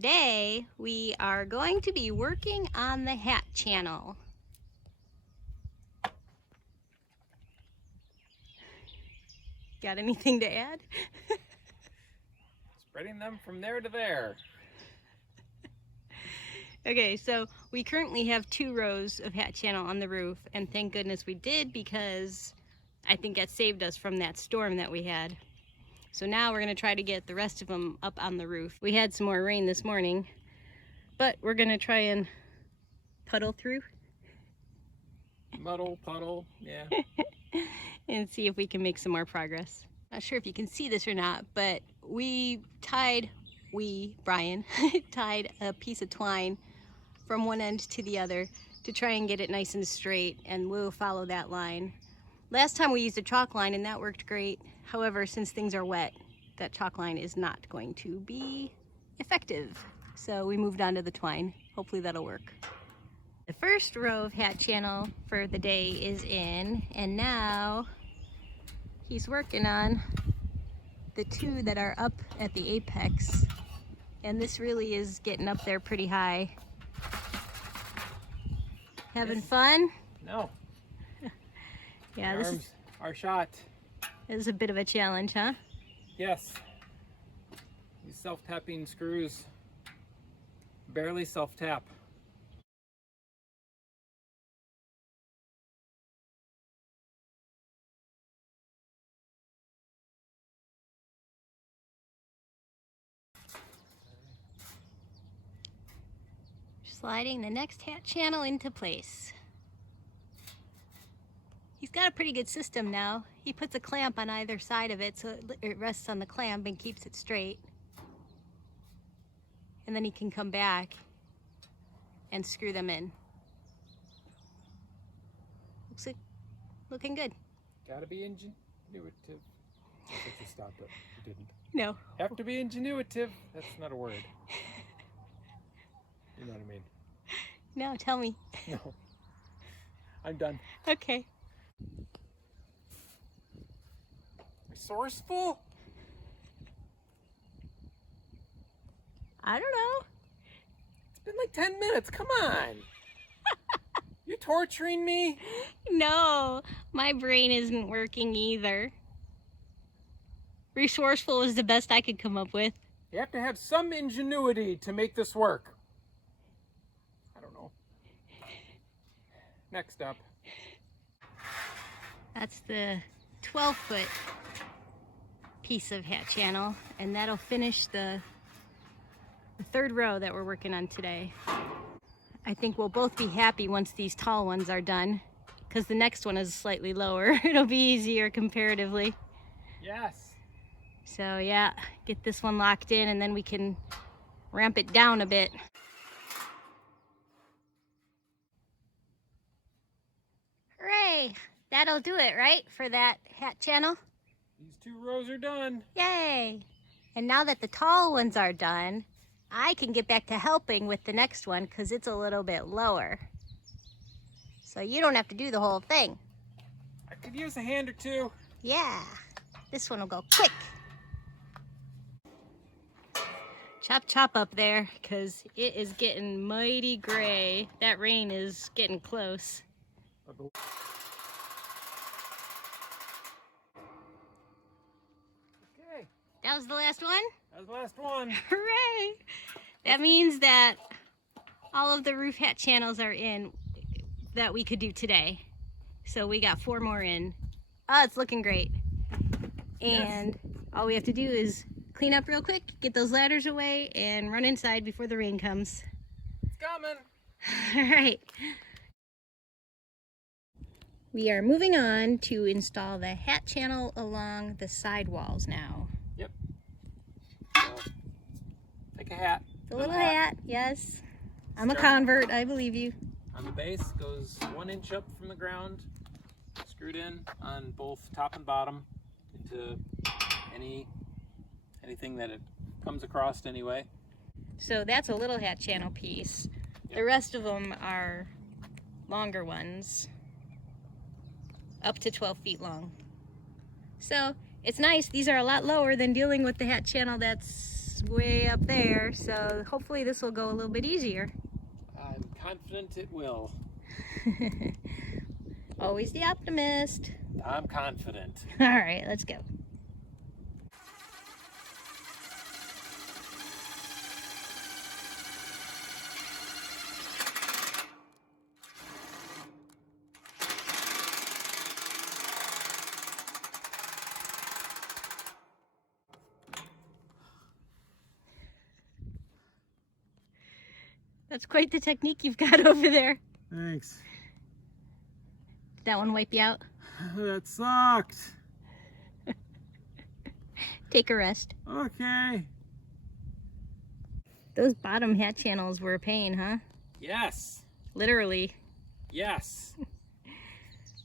Today we are going to be working on the hat channel. Got anything to add? Spreading them from there to there. Okay, so we currently have 2 rows of hat channel on the roof, and thank goodness we did, because I think that saved us from that storm that we had. So now we're going to try to get the rest of them up on the roof. We had some more rain this morning, but we're going to try and puddle through. Muddle, puddle, yeah. And see if we can make some more progress. Not sure if you can see this or not, but Brian, tied a piece of twine from one end to the other to try and get it nice and straight, and we'll follow that line. Last time we used a chalk line and that worked great. However, since things are wet, that chalk line is not going to be effective. So we moved on to the twine. Hopefully that'll work. The first row of hat channel for the day is in, and now he's working on the 2 that are up at the apex. And this really is getting up there pretty high. Having fun? No. Yeah, this is our shot. This is a bit of a challenge, huh? Yes. These self-tapping screws barely self-tap. Sliding the next hat channel into place. He's got a pretty good system now. He puts a clamp on either side of it so it rests on the clamp and keeps it straight. And then he can come back and screw them in. Looks like looking good. Gotta be ingenuitive. I think you stopped it. You didn't. No. Have to be ingenuitive. That's not a word. You know what I mean? No, tell me. No. I'm done. Okay. Resourceful? I don't know. It's been like 10 minutes. Come on. You torturing me? No, my brain isn't working either. Resourceful was the best I could come up with. You have to have some ingenuity to make this work. I don't know. Next up. That's the 12-foot piece of hat channel, and that'll finish the 3rd row that we're working on today. I think we'll both be happy once these tall ones are done, because the next one is slightly lower. It'll be easier comparatively. Yes. So yeah, get this one locked in and then we can ramp it down a bit. Hooray! That'll do it, right, for that hat channel? These 2 rows are done. Yay! And now that the tall ones are done, I can get back to helping with the next one because it's a little bit lower. So you don't have to do the whole thing. I could use a hand or 2. Yeah, this one will go quick. Chop chop up there, because it is getting mighty gray. That rain is getting close. Okay. That was the last one? That was the last one. Hooray! That means that all of the roof hat channels are in that we could do today. So we got 4 more in. Oh, it's looking great. And yes, all we have to do is clean up real quick, get those ladders away, and run inside before the rain comes. It's coming. All right. We are moving on to install the hat channel along the side walls now. Yep. So, take a hat. The little hat, yes. I'm a convert, I believe you. On the base goes 1 inch up from the ground, screwed in on both top and bottom into anything that it comes across anyway. So that's a little hat channel piece. Yep. The rest of them are longer ones, up to 12 feet long. So it's nice. These are a lot lower than dealing with the hat channel that's is way up there, so hopefully this will go a little bit easier. I'm confident it will. Always the optimist. I'm confident. All right, let's go. That's quite the technique you've got over there. Thanks. Did that one wipe you out? That sucked. Take a rest. Okay. Those bottom hat channels were a pain, huh? Yes. Literally. Yes.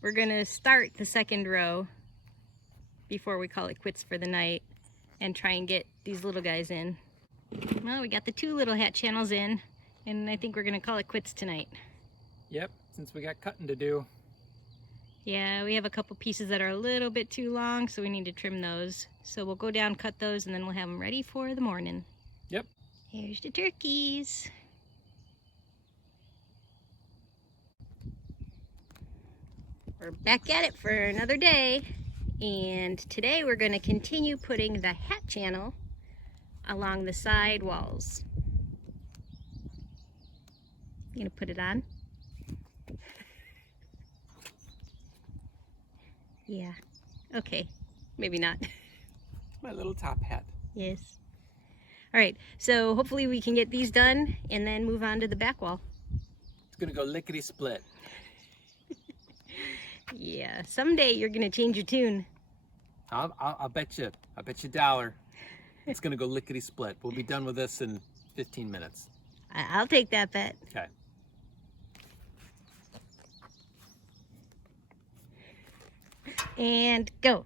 We're gonna start the second row before we call it quits for the night and try and get these little guys in. Well, we got the 2 little hat channels in, and I think we're gonna call it quits tonight. Yep, since we got cutting to do. Yeah, we have a couple pieces that are a little bit too long, so we need to trim those. So we'll go down, cut those, and then we'll have them ready for the morning. Yep. Here's the turkeys. We're back at it for another day, and today we're going to continue putting the hat channel along the side walls. You gonna put it on? Yeah. Okay. Maybe not. My little top hat. Yes. All right. So hopefully we can get these done and then move on to the back wall. It's gonna go lickety split. Yeah. Someday you're gonna change your tune. I'll bet you. I bet you $1. It's gonna go lickety split. We'll be done with this in 15 minutes. I'll take that bet. Okay. And go.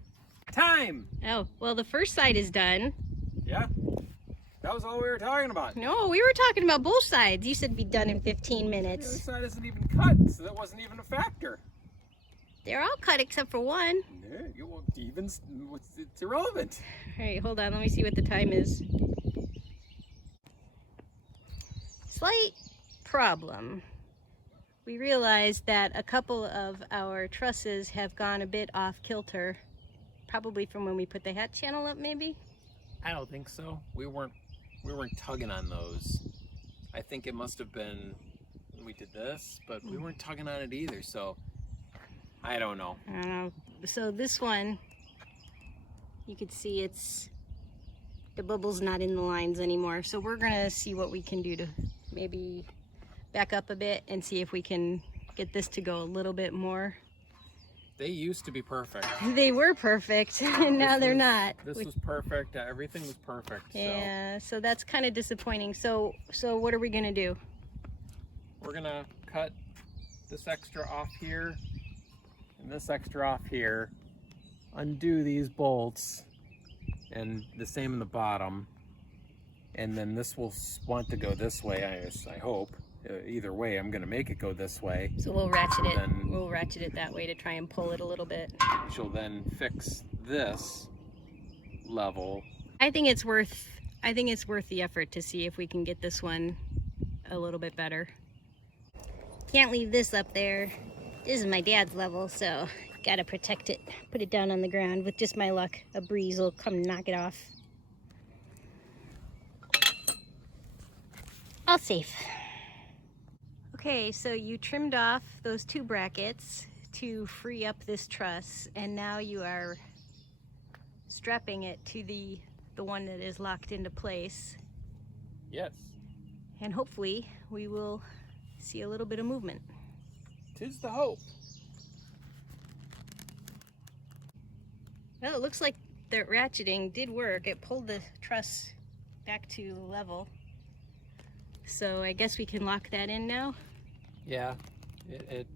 Time! Oh, well, the first side is done. Yeah? That was all we were talking about. No, we were talking about both sides. You said be done in 15 The other minutes. side isn't even cut, so that wasn't even a factor. They're all cut except for one. Yeah, you won't even, it's irrelevant. All right, hold on. Let me see what the time is. Slight problem. We realized that a couple of our trusses have gone a bit off kilter. Probably from when we put the hat channel up, maybe? I don't think so. We weren't tugging on those. I think it must have been when we did this, but we weren't tugging on it either, so I don't know. I don't know. So this one, you could see the bubble's not in the lines anymore. So we're gonna see what we can do to maybe back up a bit and see if we can get this to go a little bit more. They used to be perfect. They were perfect, and now they're not. This was perfect. Everything was perfect. Yeah, so that's kind of disappointing. So what are we gonna do? We're gonna cut this extra off here and this extra off here, undo these bolts, and the same in the bottom, and then this will want to go this way, I hope. Either way, I'm gonna make it go this way. So we'll ratchet it. Then We'll ratchet it that way to try and pull it a little bit. she'll then fix this level. I think it's worth the effort to see if we can get this one a little bit better. Can't leave this up there. This is my dad's level, so gotta protect it. Put it down on the ground. With just my luck, a breeze will come knock it off. All safe. Okay, so you trimmed off those 2 brackets to free up this truss, and now you are strapping it to the one that is locked into place. Yes. And hopefully we will see a little bit of movement. 'Tis the hope. Well, it looks like the ratcheting did work. It pulled the truss back to level. So I guess we can lock that in now. Yeah, it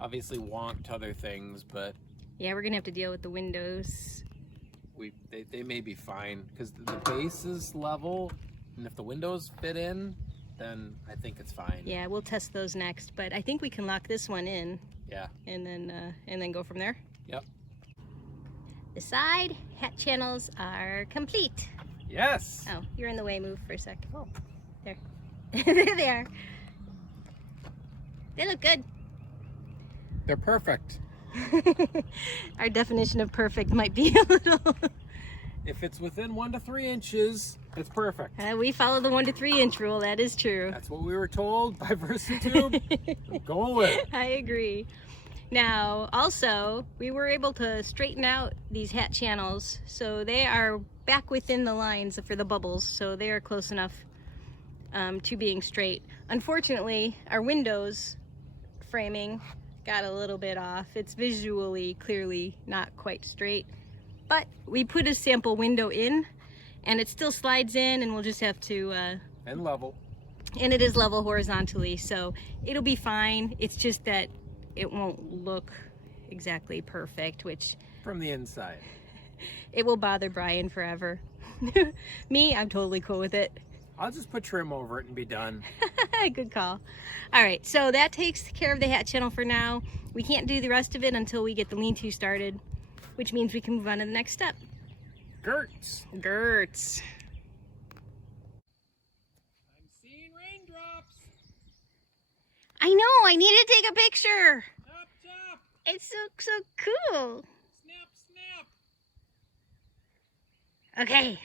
obviously wonked other things, but Yeah, we're gonna have to deal with the windows. they may be fine because the base is level, and if the windows fit in, then I think it's fine. Yeah, we'll test those next, but I think we can lock this one in. Yeah. And then go from there. Yep. The side hat channels are complete. Yes. Oh, you're in the way. Move for a sec. Oh, there. There they are. They look good. They're perfect. Our definition of perfect might be a little... If it's within 1 to 3 inches, it's perfect. We follow the 1 to 3 inch rule. That is true. That's what we were told by VersaTube. I'm going with it. I agree. Now, also, we were able to straighten out these hat channels, so they are back within the lines for the bubbles, so they are close enough to being straight. Unfortunately, our windows framing got a little bit off. It's visually clearly not quite straight, but we put a sample window in and it still slides in, and we'll just have to And level. and it is level horizontally, so it'll be fine. It's just that it won't look exactly perfect, which From the inside. it will bother Brian forever. Me, I'm totally cool with it. I'll just put trim over it and be done. Good call. All right, so that takes care of the hat channel for now. We can't do the rest of it until we get the lean-to started, which means we can move on to the next step. Girts. Girts. I'm seeing raindrops. I know, I need to take a picture. Chop, chop. It's so cool. Snap, snap. Okay.